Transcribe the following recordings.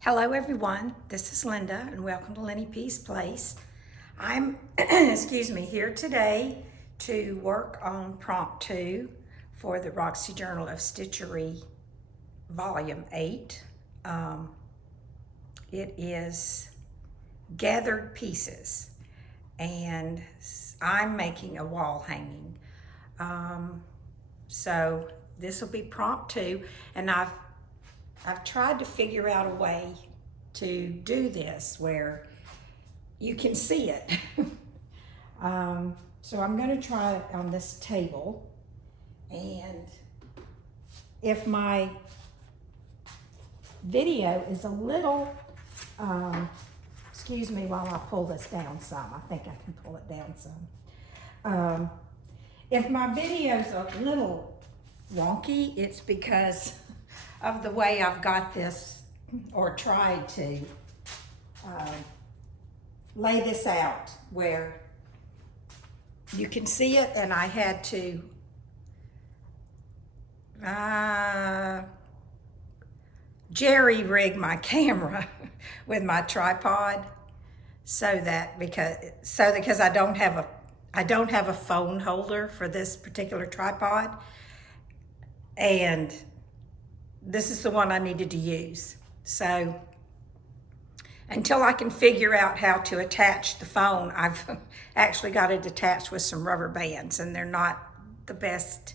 Hello everyone, this is Linda and welcome to Lenny P's Place. I'm, here today to work on prompt 2 for the Roxy Journal of Stitchery Volume 8. It is gathered pieces and I'm making a wall hanging. So this will be prompt 2 and I've tried to figure out a way to do this where you can see it. So I'm going to try it on this table, and if my video is a little, excuse me while I pull this down some. I think I can pull it down some. If my video's a little wonky, it's because of the way I've got this, or tried to lay this out where you can see it, and I had to jerry rig my camera with my tripod because I don't have a phone holder for this particular tripod, and this is the one I needed to use. So until I can figure out how to attach the phone, I've actually got it attached with some rubber bands, and they're not the best.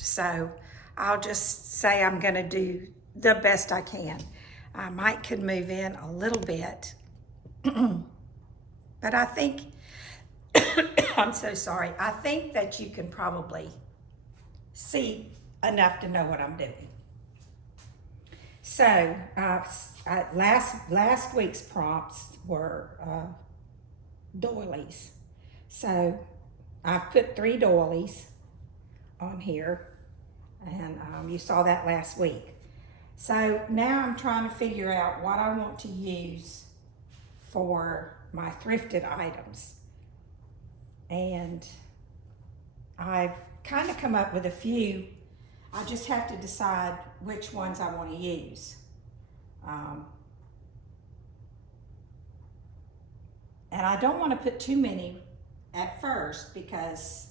So I'll just say I'm gonna do the best I can. I might could move in a little bit, but I think, I'm so sorry. I think that you can probably see enough to know what I'm doing. So last week's prompts were doilies. So I've put 3 doilies on here, and you saw that last week. So now I'm trying to figure out what I want to use for my thrifted items. And I've kind of come up with a few. I just have to decide which ones I want to use. And I don't want to put too many at first because,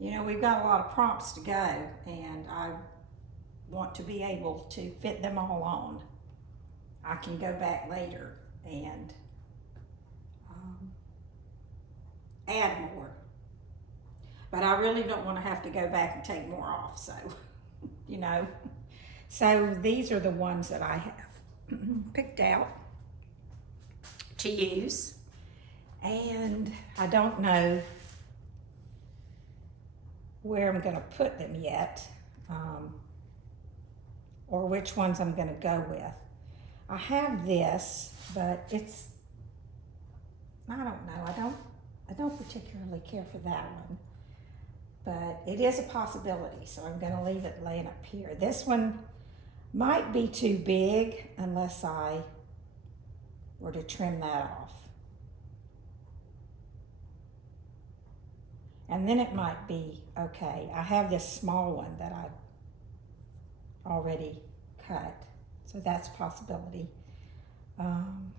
you know, we've got a lot of prompts to go, and I want to be able to fit them all on. I can go back later and add more. But I really don't want to have to go back and take more off, so, you know. So these are the ones that I have picked out to use. And I don't know where I'm going to put them yet, or which ones I'm going to go with. I have this, but it's, I don't know. I don't particularly care for that one. But it is a possibility, so I'm going to leave it laying up here. This one might be too big unless I were to trim that off. And then it might be okay. I have this small one that I've already cut, so that's a possibility. And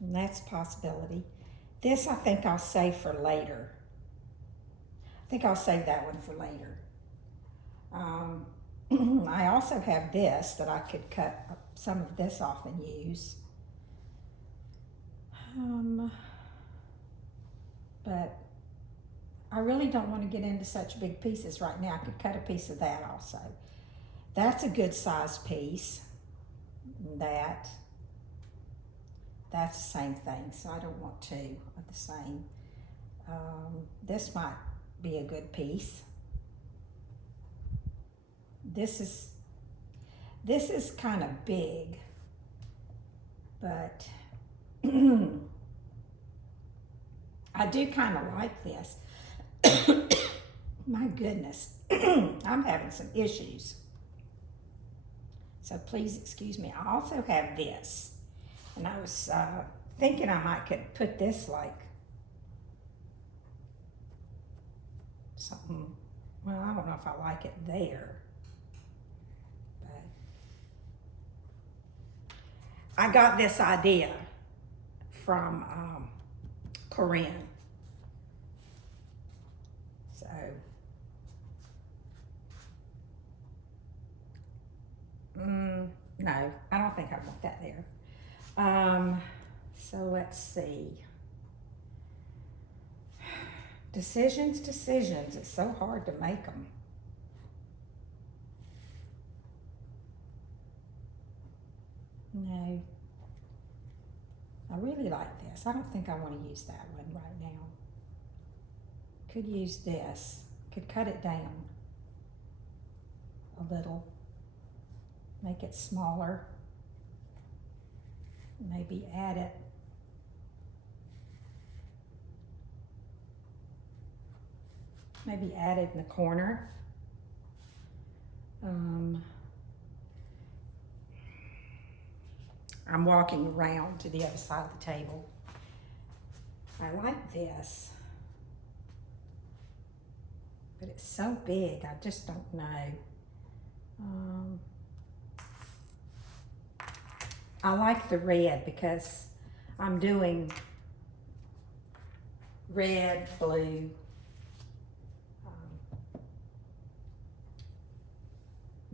that's a possibility. This I think I'll save for later. I think I'll save that one for later. I also have this that I could cut some of this off and use. But I really don't want to get into such big pieces right now. I could cut a piece of that also. That's a good size piece. That's the same thing, so I don't want 2 of the same. This might be a good piece. This is kind of big, but I do kind of like this. My goodness, I'm having some issues. So please excuse me. I also have this, and I was thinking I might could put this like something well, I don't know if I like it there. But I got this idea from Corinne. So, no, I don't think I want that there. So let's see. Decisions. It's so hard to make them. No. I really like this. I don't think I want to use that one right now. Could use this. Could cut it down a little. Make it smaller. Maybe add it. Maybe add it in the corner. I'm walking around to the other side of the table. I like this, but it's so big, I just don't know. I like the red because I'm doing red, blue,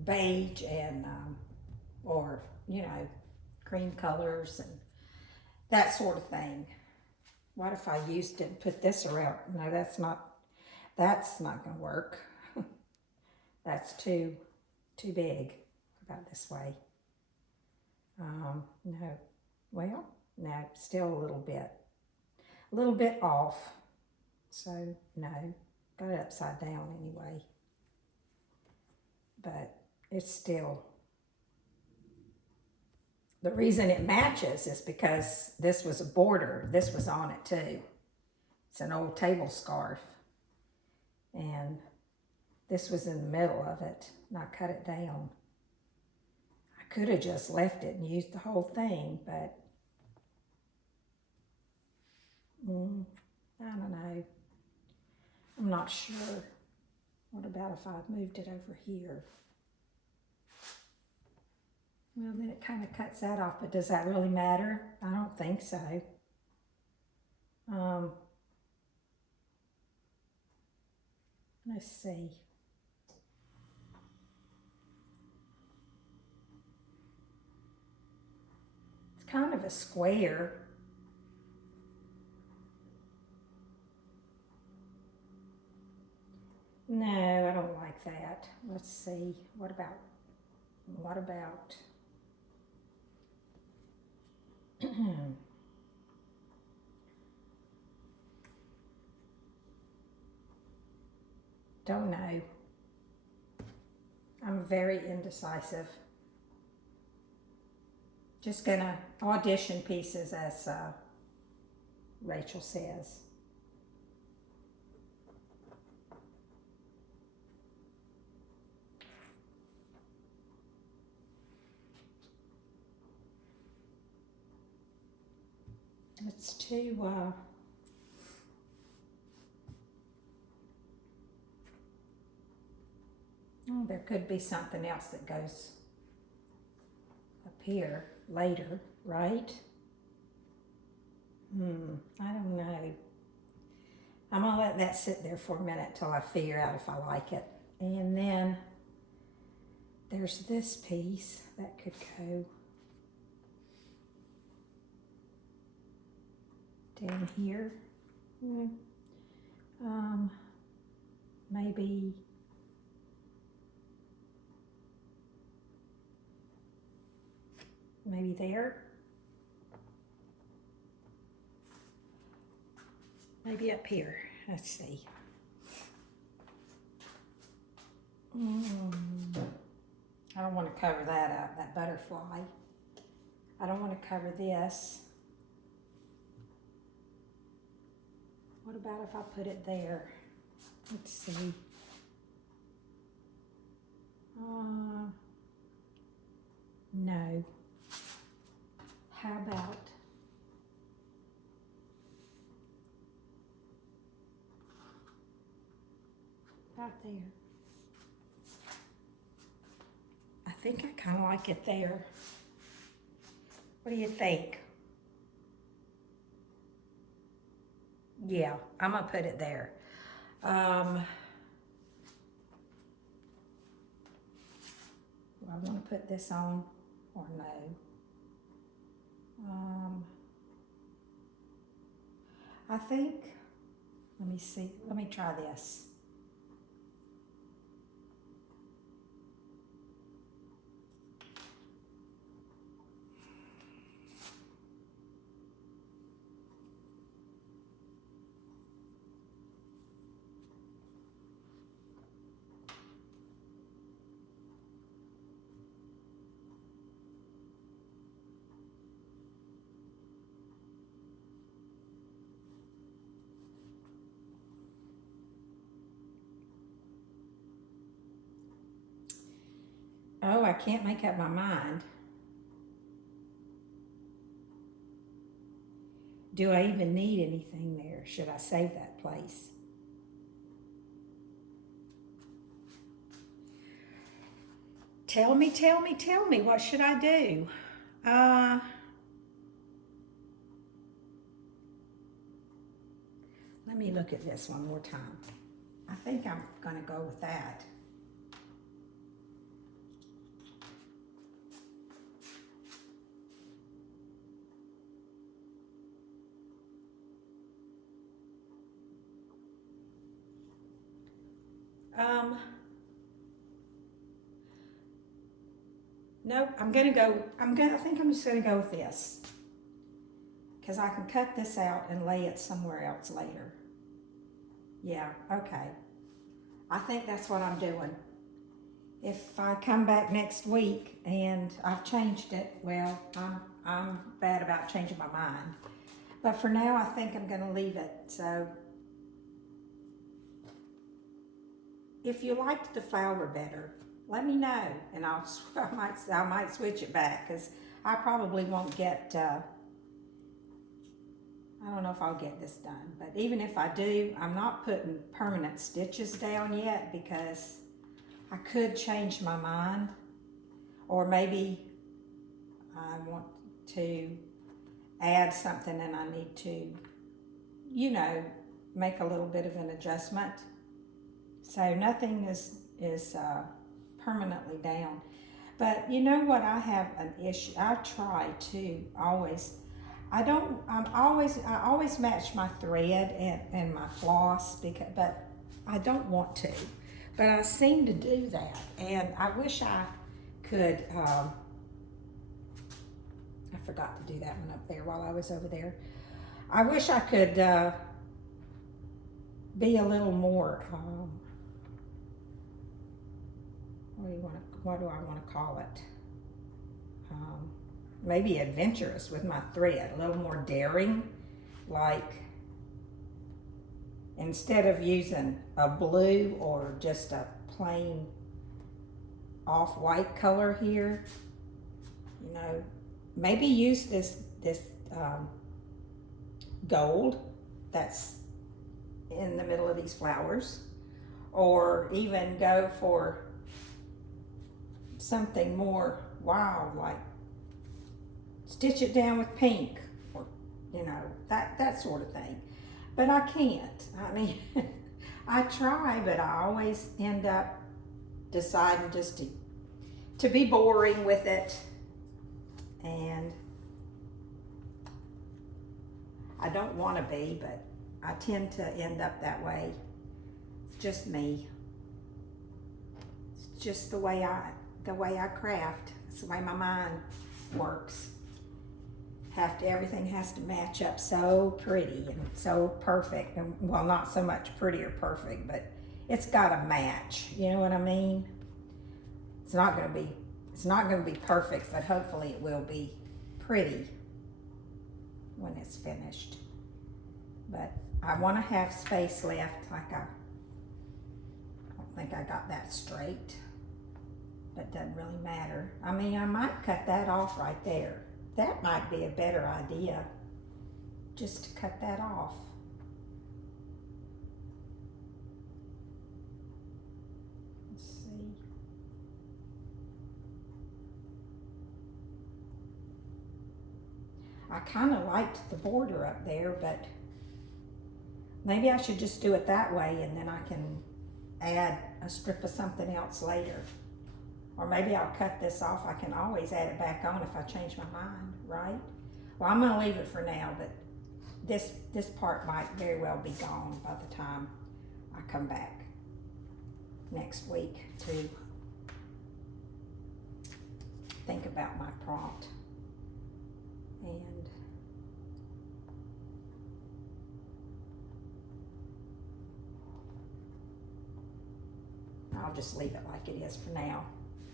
beige, and or you know, cream colors and that sort of thing. What if I used it and put this around? No, that's not gonna work. That's too big. About this way. No, well, no, still a little bit off. So no, got it upside down anyway. But it's still, the reason it matches is because this was a border. This was on it too. It's an old table scarf. And this was in the middle of it, and I cut it down. I could have just left it and used the whole thing, but I don't know. I'm not sure. What about if I moved it over here? Well, then it kind of cuts that off, but does that really matter? I don't think so. Let's see. It's kind of a square. No, I don't like that. Let's see. What about don't know. I'm very indecisive. Just gonna audition pieces, as Rachel says. It's too, oh, there could be something else that goes up here later, right? I don't know. I'm gonna let that sit there for a minute till I figure out if I like it. And then there's this piece that could go down here. Maybe there. Maybe up here. Let's see. I don't want to cover that up, that butterfly. I don't want to cover this. What about if I put it there? Let's see. No. How about there? think I kind of like it there. What do you think? Yeah, I'm gonna put it there. Do I want to put this on or no? I think, let me see, let me try this. Oh, I can't make up my mind. Do I even need anything there? Should I save that place? Tell me, tell me, tell me, what should I do? Let me look at this one more time. I think I'm gonna go with that. Nope, I think I'm just gonna go with this. Because I can cut this out and lay it somewhere else later. Yeah, okay. I think that's what I'm doing. If I come back next week and I've changed it, well, I'm bad about changing my mind. But for now, I think I'm gonna leave it. So if you liked the flower better, let me know, and I might switch it back, because I probably won't get. I don't know if I'll get this done, but even if I do, I'm not putting permanent stitches down yet, because I could change my mind, or maybe I want to add something and I need to, make a little bit of an adjustment. So nothing is permanently down. But you know what, I have an issue. I try to always, I always match my thread and my floss, but I don't want to. But I seem to do that, and I wish I could, I forgot to do that one up there while I was over there. I wish I could be a little more, what do I want to call it? Maybe adventurous with my thread, a little more daring, like instead of using a blue or just a plain off-white color here, maybe use this gold that's in the middle of these flowers, or even go for something more wild, like stitch it down with pink, or that sort of thing. But I can't. I mean, I try, but I always end up deciding just to be boring with it, and I don't want to be, but I tend to end up that way. It's just me. It's just the way I craft. It's the way my mind works. Everything has to match up so pretty and so perfect. And well, not so much pretty or perfect, but it's got to match. You know what I mean? It's not going to be perfect, but hopefully it will be pretty when it's finished. But I want to have space left. I don't think I got that straight. That doesn't really matter. I mean, I might cut that off right there. That might be a better idea, just to cut that off. Let's see. I kind of liked the border up there, but maybe I should just do it that way, and then I can add a strip of something else later. Or maybe I'll cut this off. I can always add it back on if I change my mind, right? Well, I'm gonna leave it for now, but this part might very well be gone by the time I come back next week to think about my prompt. And I'll just leave it like it is for now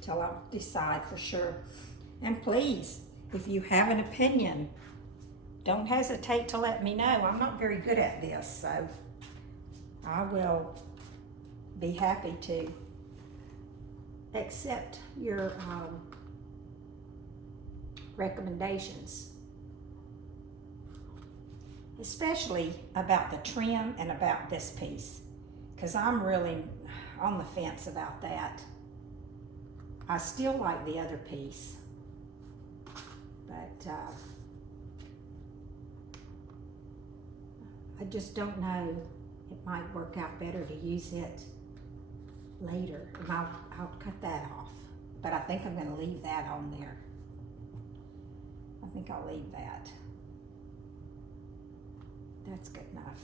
till I decide for sure. And please, if you have an opinion, don't hesitate to let me know. I'm not very good at this, so I will be happy to accept your recommendations, especially about the trim and about this piece, because I'm really on the fence about that. I still like the other piece, but I just don't know. It might work out better to use it later. And I'll cut that off, but I think I'm going to leave that on there. I think I'll leave that. That's good enough.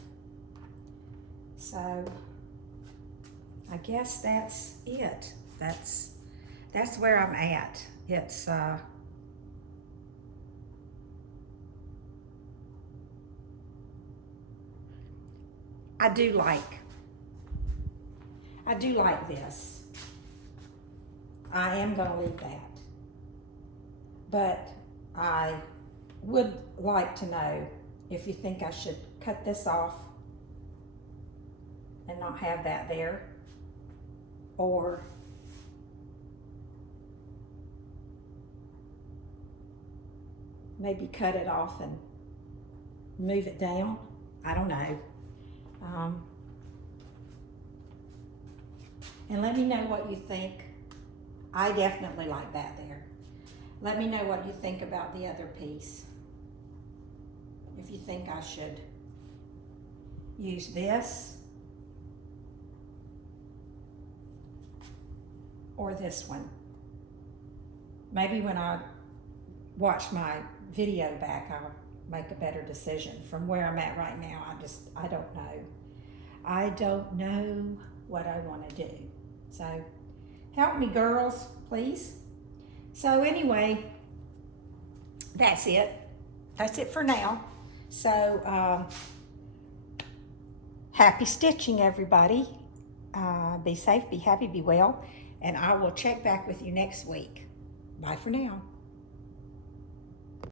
So I guess that's it. That's where I'm at. It's I do like this. I am going to leave that. But I would like to know if you think I should cut this off and not have that there, or maybe cut it off and move it down. I don't know. And let me know what you think. I definitely like that there. Let me know what you think about the other piece. If you think I should use this or this one. Maybe when I watch my video back, I'll make a better decision. From where I'm at right now, I don't know. I don't know what I want to do. So help me, girls, please. So anyway, that's it. That's it for now. So happy stitching, everybody. Be safe, be happy, be well. And I will check back with you next week. Bye for now.